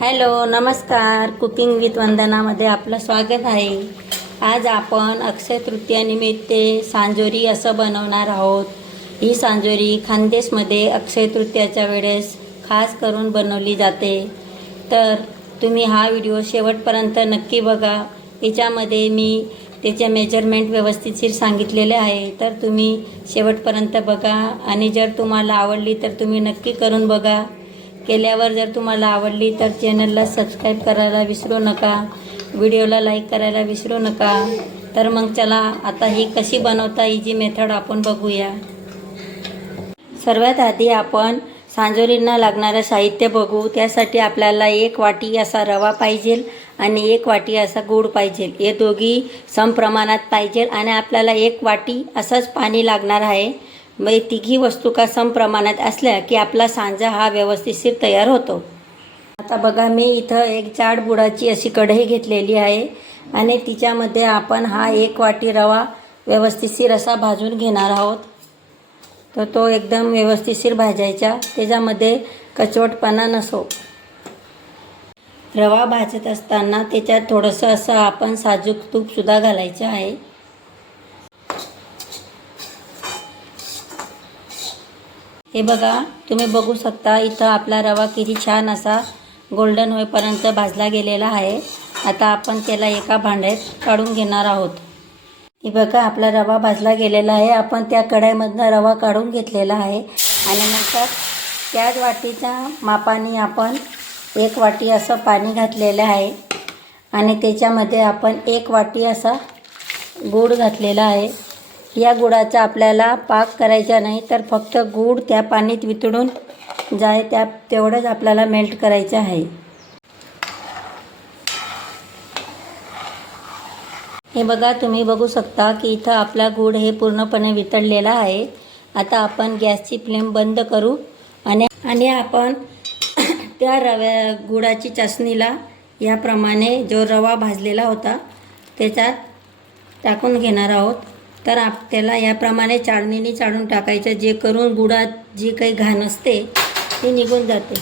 Hello नमस्कार. Cooking with वंदनामध्ये आपलं स्वागत आहे. आज आपण अक्षय तृतीयानिमित्त सांजोरी असं बनवणार आहोत. ही सांजोरी खानदेशमध्ये अक्षय तृतीयाच्या वेळेस खास करून बनवली जाते. तर तुम्ही हा व्हिडिओ शेवटपर्यंत नक्की बघा. याच्यामध्ये मी त्याचे मेजरमेंट व्यवस्थितशीर सांगितलेले आहे. तर तुम्ही शेवटपर्यंत बघा. आणि जर तुम्हाला आवडली तर तुम्ही नक्की करून बघा. केल्यावर जर तुम्हाला आवडली तर चॅनलला सबस्क्राईब करायला विसरू नका. व्हिडिओला लाईक करायला विसरू नका. तर मग चला आता ही कशी बनवता ही जी मेथड आपण बघूया. सर्वात आधी आपण सांजोरींना लागणारं साहित्य बघू. त्यासाठी आपल्याला एक वाटी असा रवा पाहिजे आणि एक वाटी असा गूळ पाहिजे हे दोघी समप्रमाणात पाहिजे आणि आपल्याला एक वाटी असंच पाणी लागणार आहे. मग तिघी वस्तू का समप्रमाणात असल्या की आपला सांजा हा व्यवस्थितशीर तयार होतो. आता बघा मी इथं एक जाड बुडाची अशी कढई घेतलेली आहे आणि तिच्यामध्ये आपण हा एक वाटी रवा व्यवस्थितशीर असा भाजून घेणार आहोत. तर तो एकदम व्यवस्थितशीर भाजायचा त्याच्यामध्ये कचवटपणा नसो. रवा भाजत असताना त्याच्यात थोडंसं असं आपण साजूक तूपसुद्धा घालायचं आहे. हे बघा तुम्ही बघू शकता इथं आपला रवा किती छान असा गोल्डन होईपर्यंत भाजला गेलेला आहे. आता आपण त्याला एका भांड्यात काढून घेणार आहोत. हे बघा आपला रवा भाजला गेलेला आहे. आपण त्या कढाईमधनं रवा काढून घेतलेला आहे. आणि नंतर त्याच वाटीच्या मापाने आपण एक वाटी असं पाणी घातलेलं आहे. आणि त्याच्यामध्ये आपण एक वाटी असा गूळ घातलेला आहे. या गुळाचा आपल्याला पाक करायचा नाही तर फक्त गूळ त्या पाणीत वितळून जाय त्या तेवढंच आपल्याला मेल्ट करायचं आहे. हे बघा तुम्ही बघू शकता की इथं आपला गूळ हे पूर्णपणे वितळलेला आहे. आता आपण गॅसची फ्लेम बंद करू आणि आणि आपण त्या रव्या गुळाची चाचणीला याप्रमाणे जो रवा भाजलेला होता त्याच्यात टाकून घेणार आहोत. तर आप त्याला याप्रमाणे चाळणीने चाळून टाकायचं जे करून गुडात जी काही घाण असते ती निघून जाते.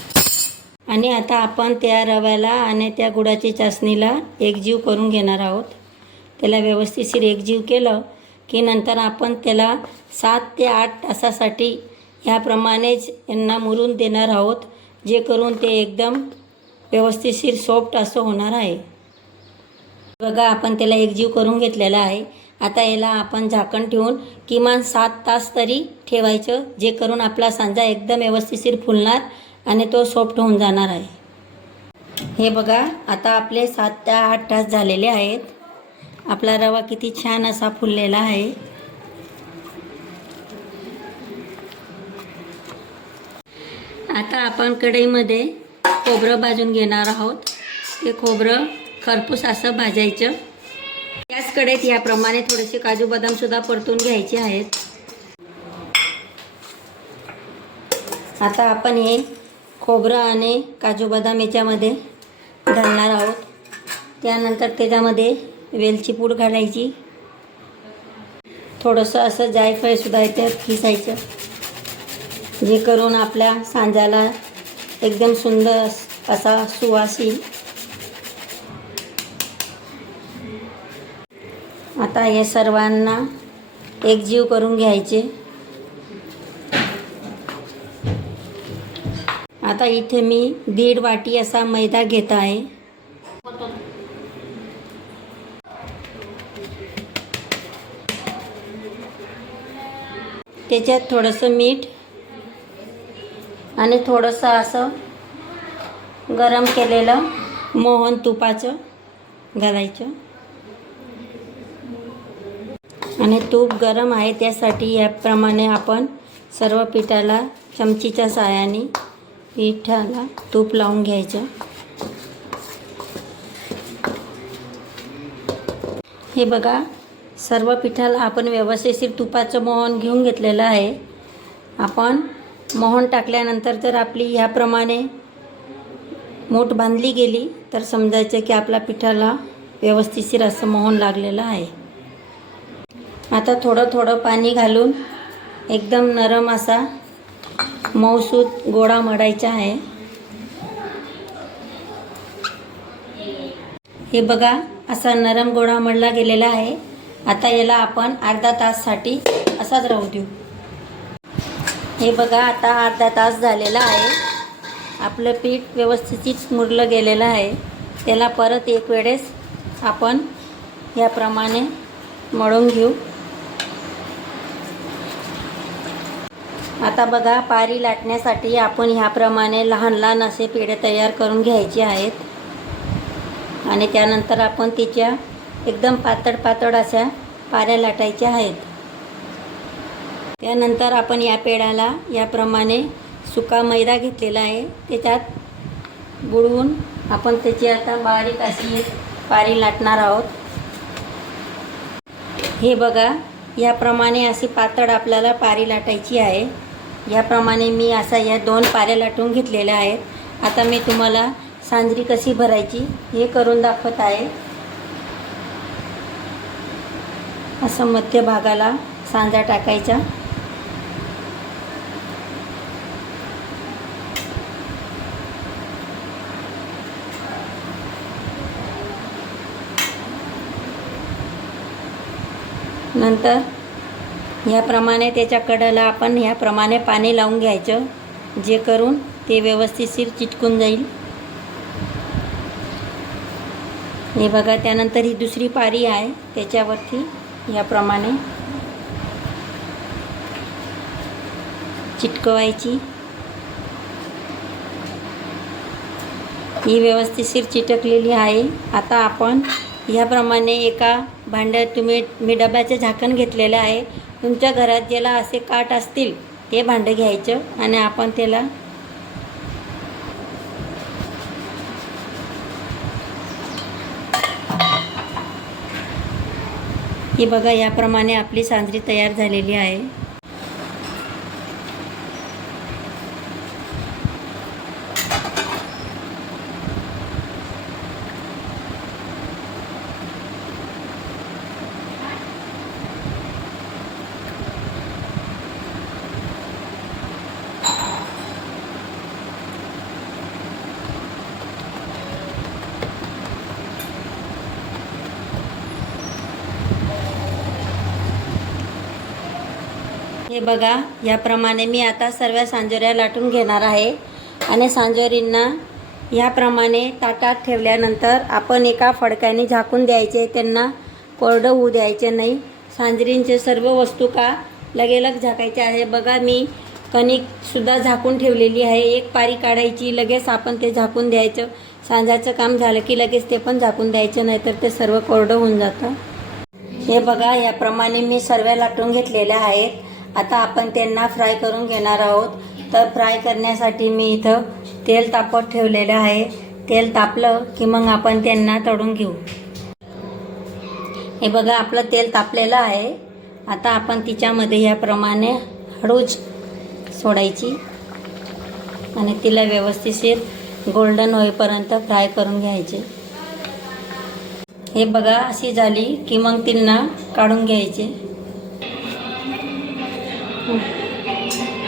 आणि आता आपण त्या रव्याला आणि त्या गुडाची चाचणीला एकजीव करून घेणार आहोत. त्याला व्यवस्थितशीर एकजीव केलं की नंतर आपण त्याला सात ते आठ तासासाठी ह्याप्रमाणेच यांना मुरून देणार आहोत जे करून ते एकदम व्यवस्थितशीर सॉफ्ट असं होणार आहे. बघा आपण त्याला एकजीव करून घेतलेला आहे. आता याला आपण झाकण ठेवून किमान सात तास तरी ठेवायचं जे करून आपला सांजा एकदम व्यवस्थितशीर फुलणार आणि तो सॉफ्ट होऊन जाणार आहे. हे बघा आता आपले सात ते आठ तास झालेले आहेत. आपला रवा किती छान असा फुललेला आहे. आता आपण कढईमध्ये खोबरं भाजून घेणार आहोत. ते खोबरं खरपूस असं भाजायचं. त्याच कडेत याप्रमाणे थोडेसे काजू बदामसुद्धा परतून घ्यायचे आहेत. आता आपण हे खोबरं आणि काजू बदाम याच्यामध्ये घालणार आहोत. त्यानंतर त्याच्यामध्ये वेलची पूड घालायची. थोडंसं असं जायफळसुद्धा इथे खिसायचं. जे करून आपल्या सांजाला एकदम सुंदर असा सुवास येईल. आता हे सर्वांना एकजीव करून घ्यायचे. आता इथे मी दीड वाटी असा मैदा घेत आहे. त्याच्यात थोडंसं मीठ आणि थोडंसं असं गरम केलेलं मोहन तुपाचं घालायचं. आणि तूप गरम आहे त्यासाठी याप्रमाणे आपण सर्व पिठाला चमचीच्या साहाय्याने पिठाला तूप लावून घ्यायचं. हे बघा सर्व पिठाला आपण व्यवस्थित तुपाचं मोहन घेऊन घेतलेलं आहे. आपण मोहन टाकल्यानंतर जर आपली ह्याप्रमाणे मूठ बांधली गेली तर समजायचं की आपल्या पिठाला व्यवस्थितशीर असं मोहन लागलेलं आहे. आता थोडं थोडं पाणी घालून एकदम नरम असा मऊसूत गोळा मडायचा आहे. हे बघा असा नरम गोळा मळला गेलेला आहे. आता याला आपण अर्धा ताससाठी असाच राहू देऊ. हे बघा आता अर्धा तास झालेला आहे. आपलं पीठ व्यवस्थित मुरलं गेलेलं आहे. त्याला परत एक वेळेस आपण याप्रमाणे मळून घेऊ. आता बघा पारी लाटण्यासाठी आपण ह्याप्रमाणे लहान लहान असे पेढे तयार करून घ्यायचे आहेत. आणि त्यानंतर आपण तिच्या एकदम पातळ पातळ अशा पाऱ्या लाटायच्या आहेत. त्यानंतर आपण या पेढ्याला याप्रमाणे सुका मैदा घेतलेला आहे. त्याच्यात बुडवून आपण त्याची आता बारीक अशी एक पारी लाटणार आहोत. हे बघा याप्रमाणे अशी पातळ आपल्याला पारी लाटायची आहे. याप्रमाणे मी असा या दोन पाऱ्या लाटून घेतलेल्या आहेत. आता मी तुम्हाला सांजरी कशी भरायची हे करून दाखवत आहे. असं मध्य भागाला सांजा टाकायचा. नंतर ह्याप्रमाणे त्याच्या कडाला आपण ह्याप्रमाणे पाणी लावून घ्यायचं. जे करून ते व्यवस्थितशीर चिटकून जाईल. हे बघा त्यानंतर ही दुसरी पारी आहे. त्याच्यावरती याप्रमाणे चिटकवायची. ही व्यवस्थितशीर चिटकलेली आहे. आता आपण ह्याप्रमाणे एका भांड्यात तुम्ही मी डब्याचे झाकण घेतलेलं आहे. तुमच्या घरात ज्याला असे काठ असतील ते भांडं घ्यायचं आणि आपण त्याला ही बघा याप्रमाणे आपली सांजरी तयार झालेली आहे. हे बघा याप्रमाणे मी आता सर्व सांजोऱ्या लाटून घेणार आहे. आणि सांजोरींना याप्रमाणे ताटात ठेवल्यानंतर आपण एका फडक्याने झाकून द्यायचे त्यांना कोरडं होऊ द्यायचे नाही. सांजरींचे सर्व वस्तू का लगेलग झाकायचे आहे? बघा मी कणिकसुद्धा झाकून ठेवलेली आहे. एक पारी काढायची लगेच आपण ते झाकून द्यायचं. सांजाचं काम झालं की लगेच ते पण झाकून द्यायचं नाही तर ते सर्व कोरडं होऊन जातं. हे बघा याप्रमाणे मी सर्व लाटून घेतलेल्या आहेत. आता आपण त्यांना फ्राय करून घेणार आहोत. तर फ्राय करण्यासाठी मी इथं तेल तापत ठेवलेलं आहे. तेल तापलं की मग आपण त्यांना तळून घेऊ. हे बघा आपलं तेल तापलेलं आहे. आता आपण तिच्यामध्ये याप्रमाणे हळूच सोडायची. आणि तिला व्यवस्थितशीर गोल्डन होईपर्यंत फ्राय करून घ्यायचे. हे बघा अशी झाली की मग तिला काढून घ्यायचे. হুম